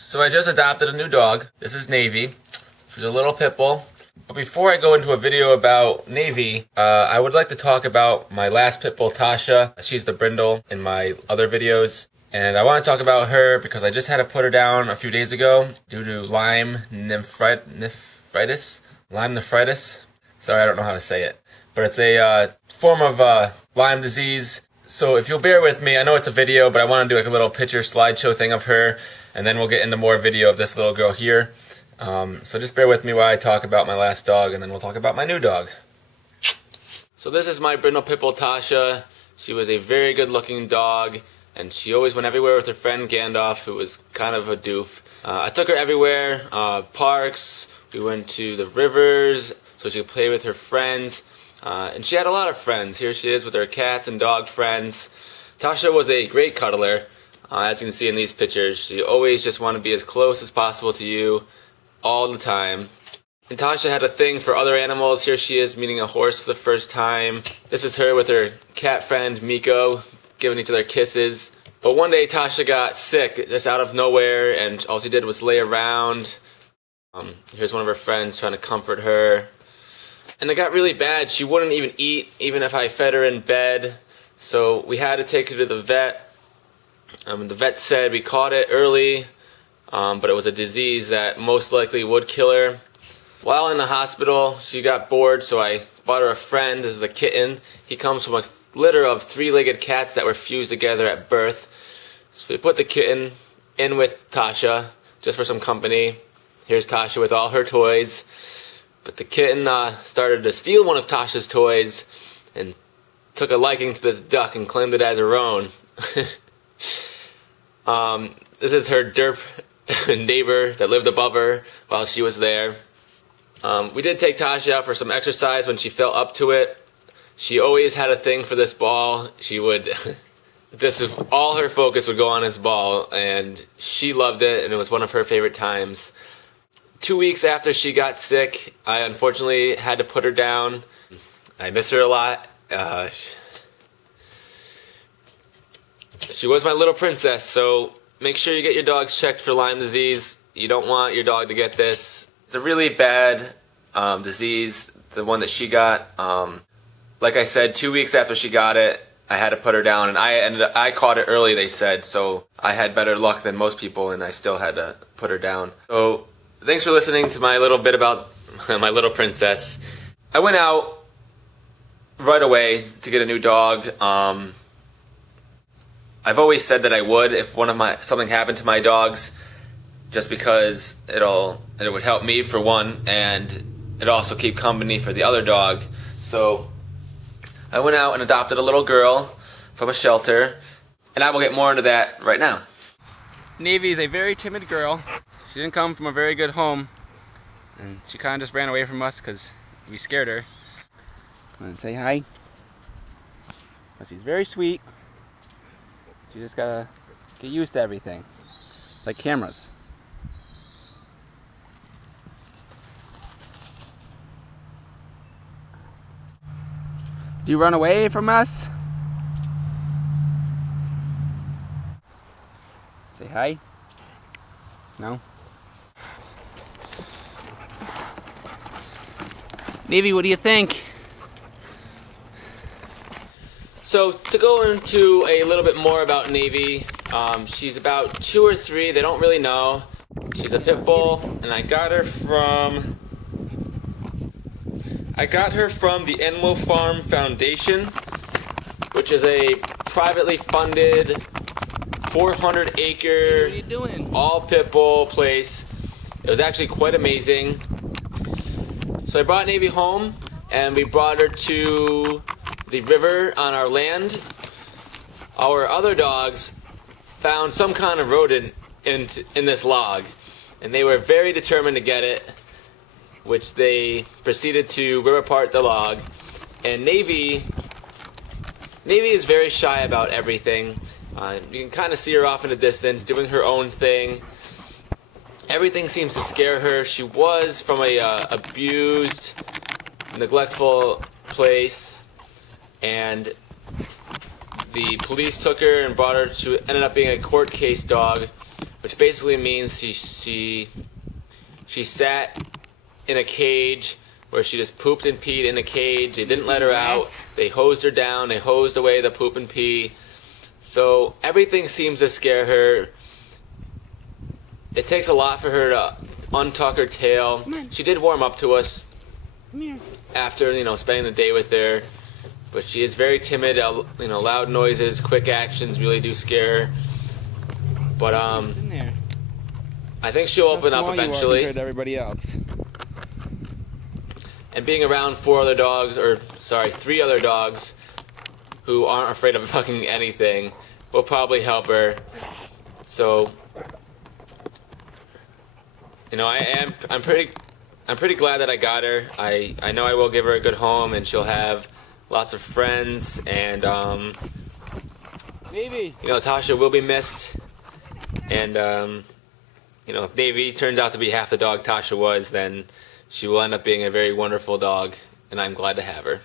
So I just adopted a new dog. This is Navy. She's a little pit bull. But before I go into a video about Navy, I would like to talk about my last pit bull, Tasha. She's the brindle in my other videos. And I want to talk about her because I just had to put her down a few days ago due to Lyme nephritis. Lyme nephritis. Sorry, I don't know how to say it. But it's a form of Lyme disease. So if you'll bear with me, I know it's a video, but I want to do like a little picture slideshow thing of her. And then we'll get into more video of this little girl here. So just bear with me while I talk about my last dog, and then we'll talk about my new dog. So this is my brindle pit bull, Tasha. She was a very good looking dog, and she always went everywhere with her friend Gandalf, who was kind of a doof. I took her everywhere, parks, we went to the rivers, so she could play with her friends. And she had a lot of friends. Here she is with her cats and dog friends. Tasha was a great cuddler. As you can see in these pictures, she always just wanted to be as close as possible to you all the time. And Tasha had a thing for other animals. Here she is meeting a horse for the first time. This is her with her cat friend Miko, giving each other kisses. But one day Tasha got sick just out of nowhere, and all she did was lay around. Here's one of her friends trying to comfort her. And it got really bad. She wouldn't even eat, even if I fed her in bed. So we had to take her to the vet. The vet said we caught it early, but it was a disease that most likely would kill her. While in the hospital, she got bored, so I bought her a friend. This is a kitten. He comes from a litter of three-legged cats that were fused together at birth. So we put the kitten in with Tasha, just for some company. Here's Tasha with all her toys. But the kitten started to steal one of Tasha's toys and took a liking to this duck and claimed it as her own. This is her derp neighbor that lived above her while she was there. We did take Tasha out for some exercise when she felt up to it. She always had a thing for this ball. She would, this is all her focus would go on this ball, and she loved it, and it was one of her favorite times. 2 weeks after she got sick, I unfortunately had to put her down. I miss her a lot. She was my little princess, so make sure you get your dogs checked for Lyme disease. You don't want your dog to get this. It's a really bad disease, the one that she got. Like I said, 2 weeks after she got it, I had to put her down, and I caught it early, they said, so I had better luck than most people, and I still had to put her down. So thanks for listening to my little bit about my little princess. I went out right away to get a new dog. I've always said that I would if something happened to my dogs, just because it would help me for one, and it also keep company for the other dog. So I went out and adopted a little girl from a shelter, and I will get more into that right now. Navy is a very timid girl. She didn't come from a very good home, and she kind of just ran away from us because we scared her. Come on, say hi. But she's very sweet. You just gotta get used to everything, like cameras. Do you run away from us? Say hi. No? Navy, what do you think? So to go into a little bit more about Navy, she's about 2 or 3, they don't really know. She's a pit bull, and I got her from the Animal Farm Foundation, which is a privately funded 400-acre all pit bull place. It was actually quite amazing. So I brought Navy home, and we brought her to the river on our land. Our other dogs found some kind of rodent in this log, and they were very determined to get it, which they proceeded to rip apart the log. And Navy is very shy about everything. You can kind of see her off in the distance doing her own thing. Everything seems to scare her. She was from a abused, neglectful place, and the police took her and brought her to, ended up being a court case dog which basically means she sat in a cage where she just pooped and peed in a cage. They didn't let her out. They hosed her down. They hosed away the poop and pee. So everything seems to scare her. It takes a lot for her to untuck her tail. She did warm up to us after, spending the day with her. But she is very timid. Loud noises, quick actions really do scare her. But I think she'll open up eventually. Everybody else. And being around three other dogs who aren't afraid of fucking anything will probably help her. So, I'm pretty glad that I got her. I know I will give her a good home, and she'll have lots of friends, and Tasha will be missed. And if Navy turns out to be half the dog Tasha was, then she will end up being a very wonderful dog, and I'm glad to have her.